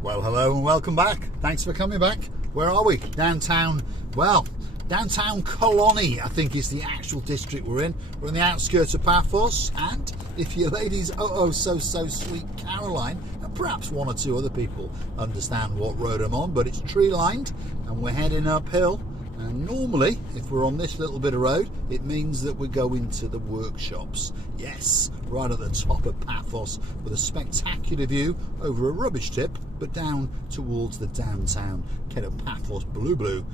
Well, hello and welcome back. Thanks for coming back. Where are we? Downtown, well, downtown Colony, I think is the actual district we're in. We're on the outskirts of Paphos, and if your ladies, so sweet Caroline, and perhaps one or two other people understand what road I'm on, but it's tree lined and we're heading uphill. And normally, if we're on this little bit of road, it means that we go into the workshops. Yes, right at the top of Paphos, with a spectacular view over a rubbish tip, but down towards the downtown kind of Paphos blue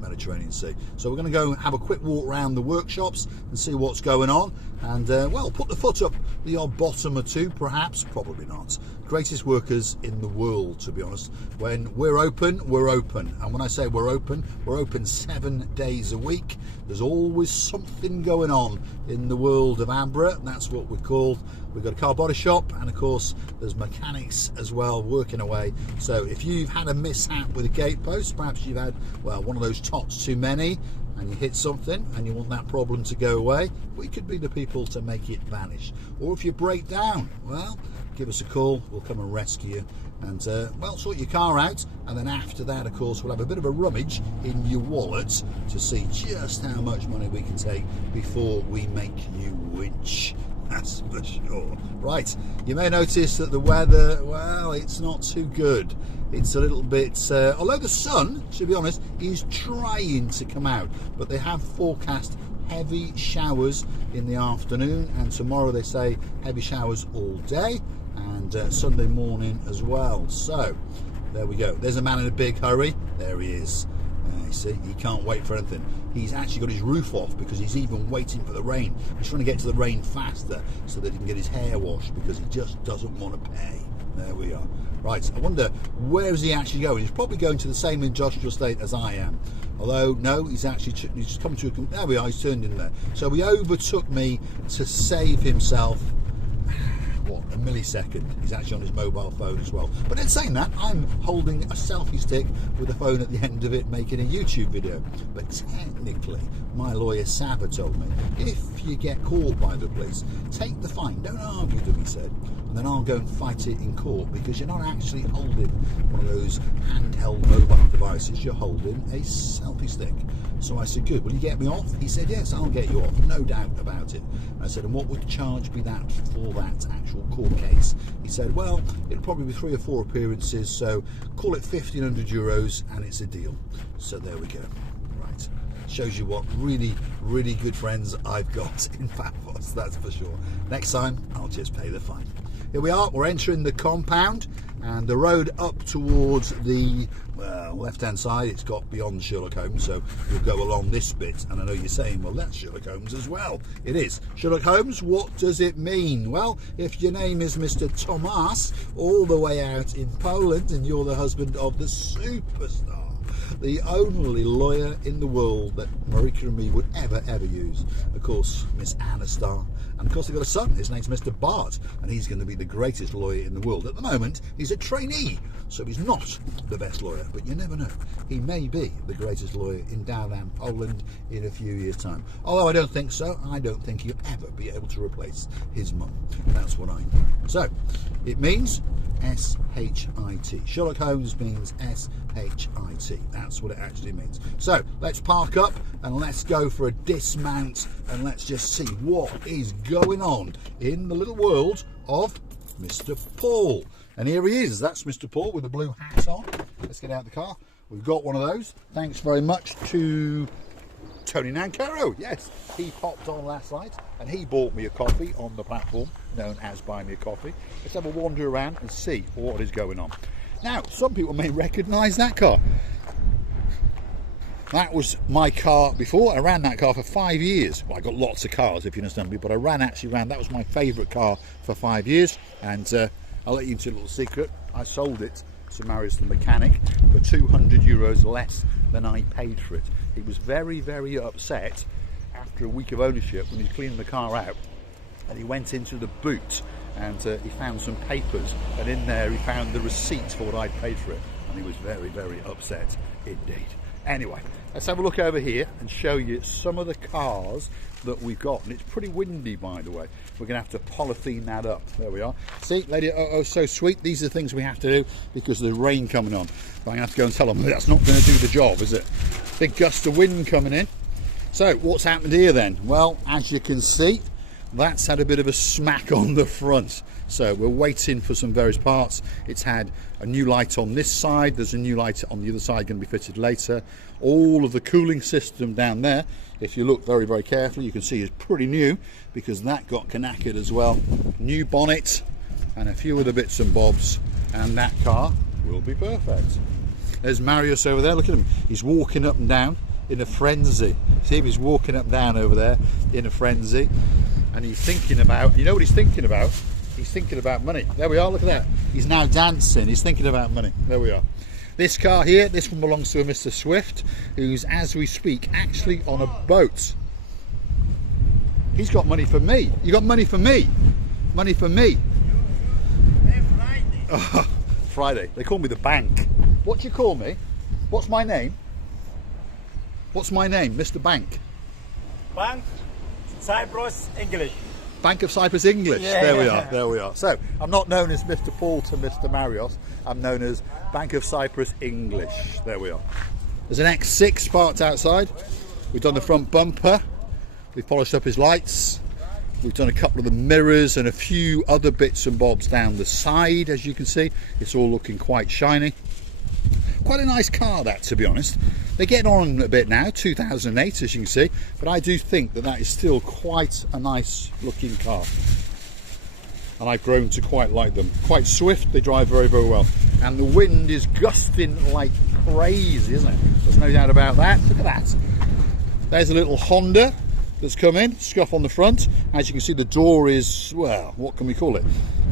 Mediterranean Sea. So we're going to go have a quick walk around the workshops and see what's going on. And well, put the foot up the odd bottom or two, perhaps, probably not. Greatest workers in the world, to be honest. When we're open, we're open. And when I say we're open 7 days a week. There's always something going on in the world of Abra. That's what we're called. We've got a car body shop, and of course there's mechanics as well working away. So if you've had a mishap with a gate post, perhaps you've had, well, one of those tots too many, and you hit something and you want that problem to go away, we could be the people to make it vanish. Or if you break down, well, give us a call, we'll come and rescue you and well, sort your car out. And then after that, of course, we'll have a bit of a rummage in your wallet to see just how much money we can take before we make you winch. That's for sure. Right, you may notice that the weather, well, it's not too good. It's a little bit, although the sun, to be honest, is trying to come out, but they have forecast heavy showers in the afternoon, and tomorrow they say heavy showers all day, and Sunday morning as well. So there we go. There's a man in a big hurry. There he is. You see, he can't wait for anything. He's actually got his roof off because he's even waiting for the rain. He's trying to get to the rain faster so that he can get his hair washed because he just doesn't want to pay. There we are. Right, I wonder, where is he actually going? He's probably going to the same industrial estate as I am. Although, no, he's come to a... There we are, he's turned in there. So he overtook me to save himself, what, a millisecond. He's actually on his mobile phone as well. But in saying that, I'm holding a selfie stick with a phone at the end of it making a YouTube video. But technically, my lawyer Sava told me, if you get caught by the police, take the fine, don't argue them, he said, and then I'll go and fight it in court, because you're not actually holding one of those handheld mobile devices, you're holding a selfie stick. So I said, good, will you get me off? He said, yes, I'll get you off, no doubt about it. I said, and what would the charge be that for that actual court case? He said, well, it'll probably be 3 or 4 appearances, so call it €1,500 and it's a deal. So there we go. Right, shows you what really good friends I've got in Paphos, that's for sure. Next time I'll just pay the fine. Here we are, we're entering the compound, and the road up towards the left hand side, it's got beyond Sherlock Holmes, so we'll go along this bit. And I know you're saying, well, that's Sherlock Holmes as well. It is Sherlock Holmes. What does it mean? Well, if your name is Mr. Tomas, all the way out in Poland, and you're the husband of the superstar, the only lawyer in the world that Marika and me would ever use, of course, Miss Anna Starr. And of course they've got a son, his name's Mr. Bart, and he's going to be the greatest lawyer in the world. At the moment, he's a trainee, so he's not the best lawyer, but you never know. He may be the greatest lawyer in downtown Poland in a few years' time. Although I don't think so. I don't think he'll ever be able to replace his mum. That's what I know. So, it means S-H-I-T. Sherlock Holmes means S-H-I-T. That's what it actually means. So, let's park up and let's go for a dismount and let's just see what is going on in the little world of Mr. Paul. And here he is. That's Mr. Paul with a blue hat on. Let's get out the car. We've got one of those. Thanks very much to Tony Nancaro. Yes, he popped on last night and he bought me a coffee on the platform known as Buy Me a Coffee. Let's have a wander around and see what is going on. Now, some people may recognise that car. That was my car before. I ran that car for 5 years. Well, I got lots of cars, if you understand me, but I actually ran. That was my favourite car for 5 years. And I'll let you into a little secret. I sold it to Marius the mechanic for €200 less than I paid for it. He was very upset after a week of ownership when he was cleaning the car out, and he went into the boot and he found some papers, and in there he found the receipt for what I'd paid for it, and he was very upset indeed. Anyway, let's have a look over here and show you some of the cars that we've got. And it's pretty windy, by the way. We're going to have to polythene that up. There we are. See, lady, oh, so sweet. These are the things we have to do because of the rain coming on. But I'm going to have to go and tell them that's not going to do the job, is it? Big gust of wind coming in. So, what's happened here then? Well, as you can see, that's had a bit of a smack on the front. So we're waiting for some various parts. It's had a new light on this side. There's a new light on the other side going to be fitted later. All of the cooling system down there, if you look very, very carefully, you can see is pretty new because that got knackered as well. New bonnet and a few other bits and bobs, and that car will be perfect. There's Marius over there. Look at him. He's walking up and down in a frenzy. See him? He's walking up and down over there in a frenzy. And he's thinking about, you know what he's thinking about? He's thinking about money. There we are, look at that. He's now dancing, he's thinking about money. There we are. This car here, this one belongs to a Mr. Swift, who's, as we speak, actually on a boat. He's got money for me. You got money for me? Money for me? Friday. Oh, Friday. They call me the bank. What do you call me? What's my name? What's my name, Mr. Bank? Bank Cyprus English. Bank of Cyprus English. Yeah, there we are. There we are. So I'm not known as Mr. Paul to Mr. Marios. I'm known as Bank of Cyprus English. There we are. There's an X6 parked outside. We've done the front bumper. We've polished up his lights. We've done a couple of the mirrors and a few other bits and bobs down the side. As you can see, it's all looking quite shiny. Quite a nice car, that, to be honest. They're getting on a bit now, 2008 as you can see, but I do think that that is still quite a nice looking car. And I've grown to quite like them. Quite swift, they drive very, very well. And the wind is gusting like crazy, isn't it? There's no doubt about that. Look at that. There's a little Honda that's come in, scuff on the front. As you can see, the door is, well, what can we call it?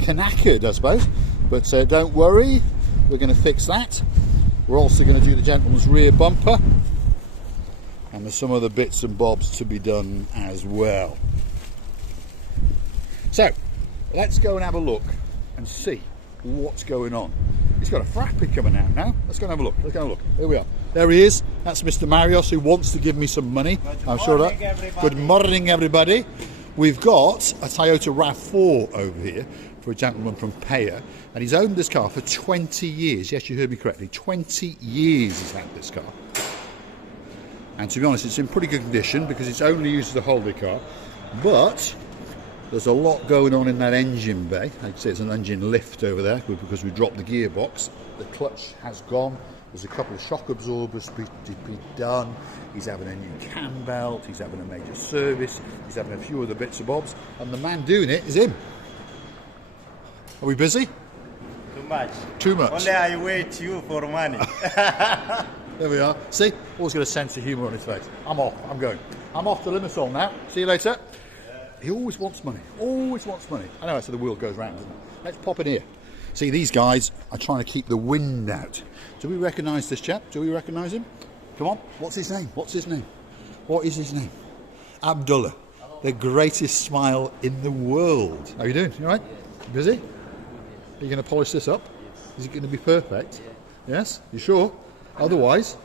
Knackered, I suppose. But don't worry, we're going to fix that. We're also going to do the gentleman's rear bumper, and there's some other bits and bobs to be done as well. So let's go and have a look and see what's going on. He's got a frappe coming out now. Let's go and have a look. Let's go and have a look. Here we are. There he is. That's Mr. Marios, who wants to give me some money. I'm sure that. Everybody. Good morning, everybody. We've got a Toyota RAV4 over here for a gentleman from Paya, and he's owned this car for 20 years. Yes, you heard me correctly. 20 years he's had this car. And to be honest, it's in pretty good condition because it's only used as a holiday car. But there's a lot going on in that engine bay. Like I say, it's an engine lift over there because we dropped the gearbox. The clutch has gone. There's a couple of shock absorbers to be done. He's having a new cam belt. He's having a major service. He's having a few other bits and bobs. And the man doing it is him. Are we busy? Too much. Too much. Only I wait you for money. There we are. See? Always got a sense of humour on his face. I'm off. I'm going. I'm off to Limassol now. See you later. He always wants money. Always wants money. I know, so the wheel goes round, doesn't it? Let's pop in here. See, these guys are trying to keep the wind out. Do we recognise this chap? Do we recognise him? Come on. What's his name? What's his name? What is his name? Abdullah. The greatest smile in the world. How are you doing? You all right? Busy? Are you going to polish this up? Is it going to be perfect? Yes? You sure? Otherwise,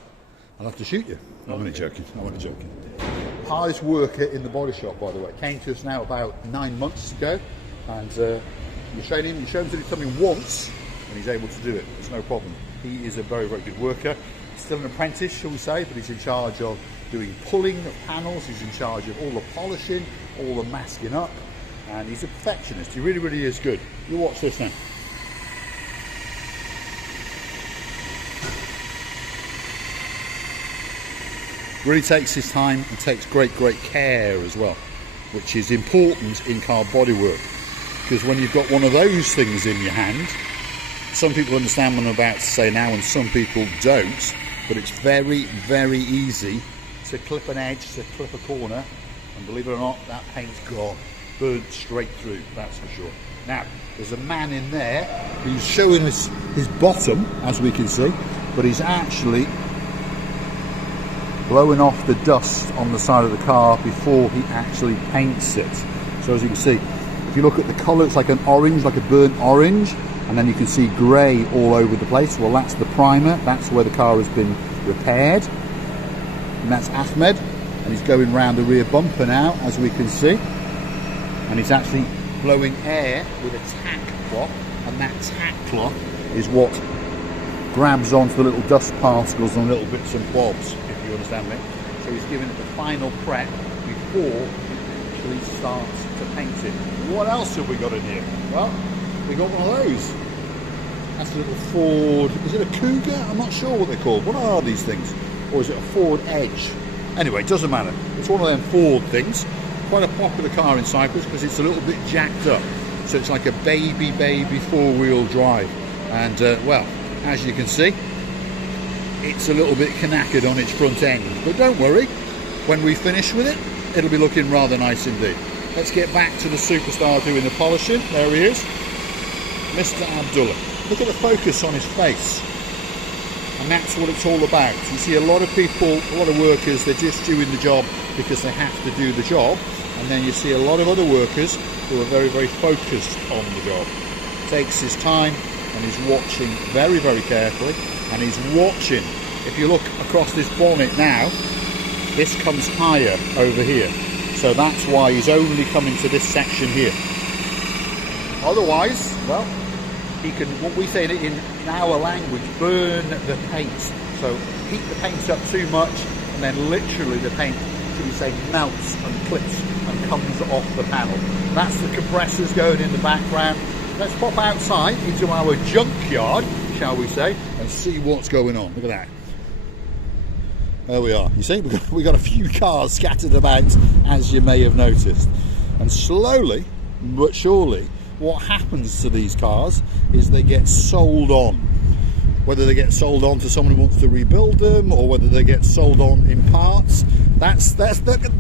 I'll have to shoot you. I'm only joking. I'm only joking. Hardest worker in the body shop, by the way. Came to us now about 9 months ago, and you train him. You show him to do something once, and he's able to do it. It's no problem. He is a very, very good worker. Still an apprentice, shall we say, but he's in charge of doing pulling of panels. He's in charge of all the polishing, all the masking up, and he's a perfectionist. He really, really is good. You watch this now. Really takes his time and takes great care as well, which is important in car bodywork, because when you've got one of those things in your hand, some people understand what I'm about to say now and some people don't, but it's very, very easy to clip an edge, to clip a corner, and believe it or not, that paint's gone, burned straight through, that's for sure. Now, there's a man in there who's showing us his bottom, as we can see, but he's actually blowing off the dust on the side of the car before he actually paints it. So as you can see, if you look at the colour, it's like an orange, like a burnt orange, and then you can see grey all over the place. Well, that's the primer, that's where the car has been repaired, and that's Ahmed, and he's going round the rear bumper now, as we can see, and he's actually blowing air with a tack cloth, and that tack cloth is what grabs onto the little dust particles and little bits and bobs, if you understand me. So he's giving it the final prep before he actually starts to paint it. What else have we got in here? Well, we got one of those. That's a little Ford, is it a Cougar? I'm not sure what they're called. What are these things? Or is it a Ford Edge? Anyway, it doesn't matter. It's one of them Ford things. Quite a popular car in Cyprus because it's a little bit jacked up. So it's like a baby four-wheel drive. And, well, as you can see, it's a little bit knackered on its front end. But don't worry, when we finish with it, it'll be looking rather nice indeed. Let's get back to the superstar doing the polishing. There he is, Mr. Abdullah. Look at the focus on his face. And that's what it's all about. You see a lot of people, a lot of workers, they're just doing the job because they have to do the job. And then you see a lot of other workers who are very focused on the job. Takes his time, and he's watching very carefully, and he's watching. If you look across this bonnet now, this comes higher over here, so that's why he's only coming to this section here. Otherwise, well, he can, what we say in our language, burn the paint. So heat the paint up too much, and then literally the paint, should we say, melts and clips and comes off the panel. That's the compressors going in the background. Let's pop outside into our junkyard, shall we say, and see what's going on. Look at that. There we are. You see, we've got a few cars scattered about, as you may have noticed. And slowly but surely, what happens to these cars is they get sold on. Whether they get sold on to someone who wants to rebuild them, or whether they get sold on in parts. Do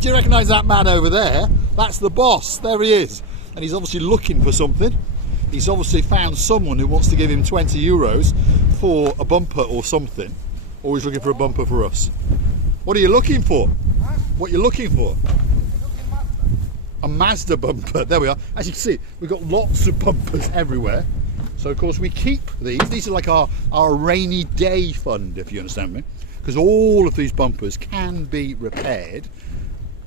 you recognise that man over there? That's the boss. There he is. And he's obviously looking for something. He's obviously found someone who wants to give him 20 euros for a bumper or something. Or he's looking for a bumper for us. What are you looking for? Huh? What are you looking for? A Mazda bumper. There we are. As you can see, we've got lots of bumpers everywhere. So of course we keep these. These are like our rainy day fund, if you understand me. Because all of these bumpers can be repaired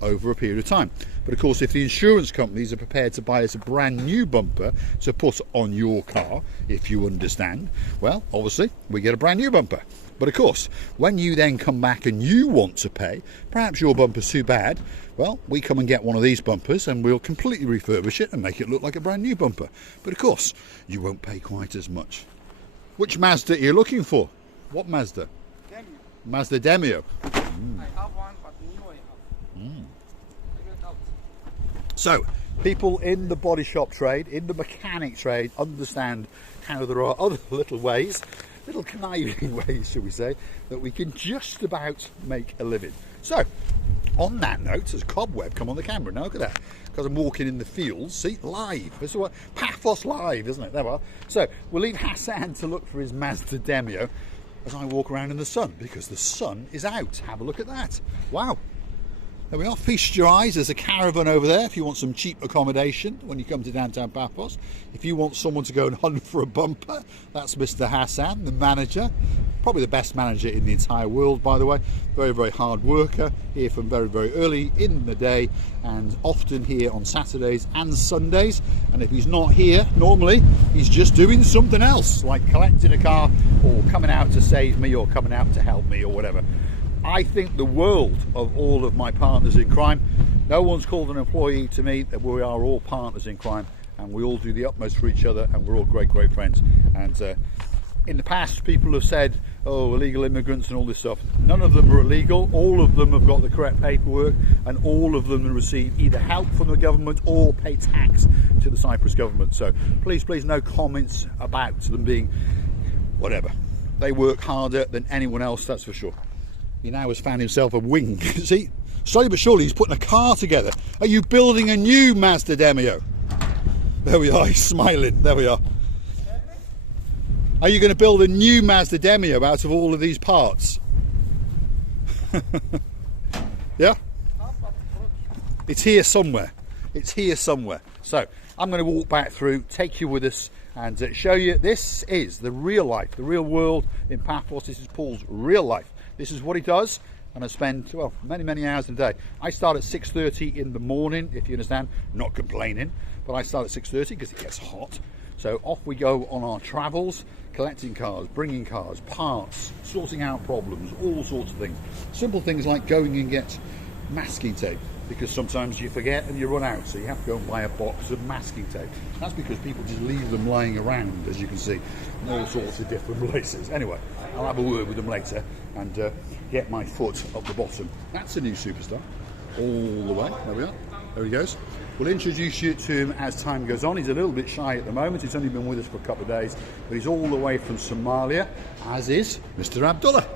over a period of time. But of course, if the insurance companies are prepared to buy us a brand new bumper to put on your car, if you understand, well, obviously we get a brand new bumper. But of course, when you then come back and you want to pay, perhaps your bumper's too bad, well, we come and get one of these bumpers and we'll completely refurbish it and make it look like a brand new bumper. But of course, you won't pay quite as much. Which Mazda are you looking for? What Mazda? Demio. Mazda Demio. I have one, but new I have. I get out. So, people in the body shop trade, in the mechanic trade, understand how there are other little ways, little conniving ways, shall we say, that we can just about make a living. So, on that note, has Cobweb come on the camera? Now look at that, because I'm walking in the fields, see, live. This is what Paphos live, isn't it? There we are. So, we'll leave Hassan to look for his Mazda Demio as I walk around in the sun, because the sun is out. Have a look at that. Wow. There we are, feast your eyes. There's a caravan over there if you want some cheap accommodation when you come to downtown Paphos. If you want someone to go and hunt for a bumper, that's Mr. Hassan, the manager. Probably the best manager in the entire world, by the way. Very hard worker, here from very early in the day, and often here on Saturdays and Sundays. And if he's not here, normally he's just doing something else, like collecting a car, or coming out to save me, or coming out to help me, or whatever. I think the world of all of my partners in crime. No one's called an employee to me. That we are all partners in crime, and we all do the utmost for each other, and we're all great friends. And in the past, people have said, oh, illegal immigrants and all this stuff. None of them are illegal. All of them have got the correct paperwork, and all of them receive either help from the government or pay tax to the Cyprus government. So please, no comments about them being whatever. They work harder than anyone else, that's for sure. He now has found himself a wing. See, slowly but surely he's putting a car together. Are you building a new Mazda Demio? There we are, he's smiling. There we are. Are you going to build a new Mazda Demio out of all of these parts? Yeah? It's here somewhere. It's here somewhere. So I'm going to walk back through, take you with us, and show you this is the real life, the real world in Paphos. This is Paul's real life. This is what he does, and I spend, well, many hours a day. I start at 6:30 in the morning, if you understand, not complaining, but I start at 6:30 because it gets hot. So off we go on our travels, collecting cars, bringing cars, parts, sorting out problems, all sorts of things. Simple things like going and get masking tape, because sometimes you forget and you run out, so you have to go and buy a box of masking tape. That's because people just leave them lying around, as you can see, in all sorts of different places. Anyway, I'll have a word with them later and get my foot up the bottom. That's a new superstar, all the way. There we are. There he goes. We'll introduce you to him as time goes on. He's a little bit shy at the moment. He's only been with us for a couple of days, but he's all the way from Somalia, as is Mr. Abdullah.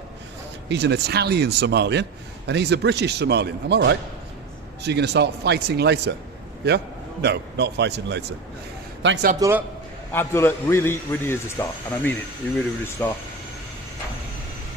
He's an Italian Somalian, and he's a British Somalian. Am I right? So you're going to start fighting later? Yeah? No, not fighting later. Thanks, Abdullah. Abdullah really is a star, and I mean it. He really is a star.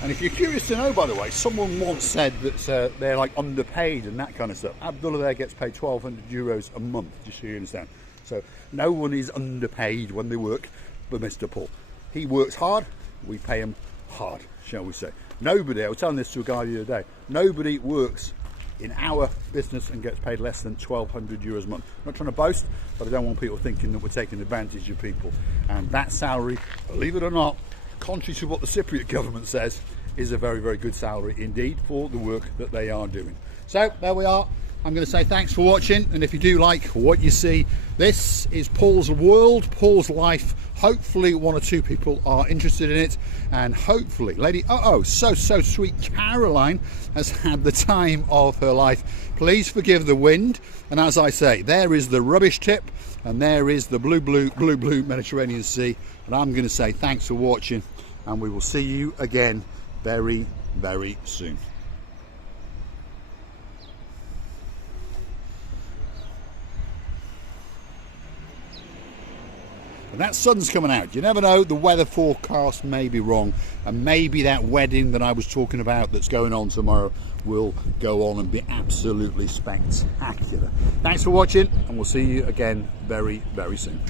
And if you're curious to know, by the way, someone once said that they're like underpaid and that kind of stuff. Abdullah there gets paid €1,200 a month, just so you understand. So no one is underpaid when they work for Mr. Paul. He works hard, we pay him hard, shall we say. Nobody, I was telling this to a guy the other day, nobody works in our business and gets paid less than €1,200 a month. I'm not trying to boast, but I don't want people thinking that we're taking advantage of people. And that salary, believe it or not, contrary to what the Cypriot government says, is a very good salary indeed for the work that they are doing. So there we are. I'm going to say thanks for watching, and if you do like what you see, this is Paul's world, Paul's life. Hopefully one or two people are interested in it, and hopefully lady so sweet Caroline has had the time of her life. Please forgive the wind, and as I say, there is the rubbish tip and there is the blue Mediterranean Sea, and I'm going to say thanks for watching, and we will see you again very soon. And that sun's coming out. You never know, the weather forecast may be wrong, and maybe that wedding that I was talking about that's going on tomorrow will go on and be absolutely spectacular. Thanks for watching, and we'll see you again very soon.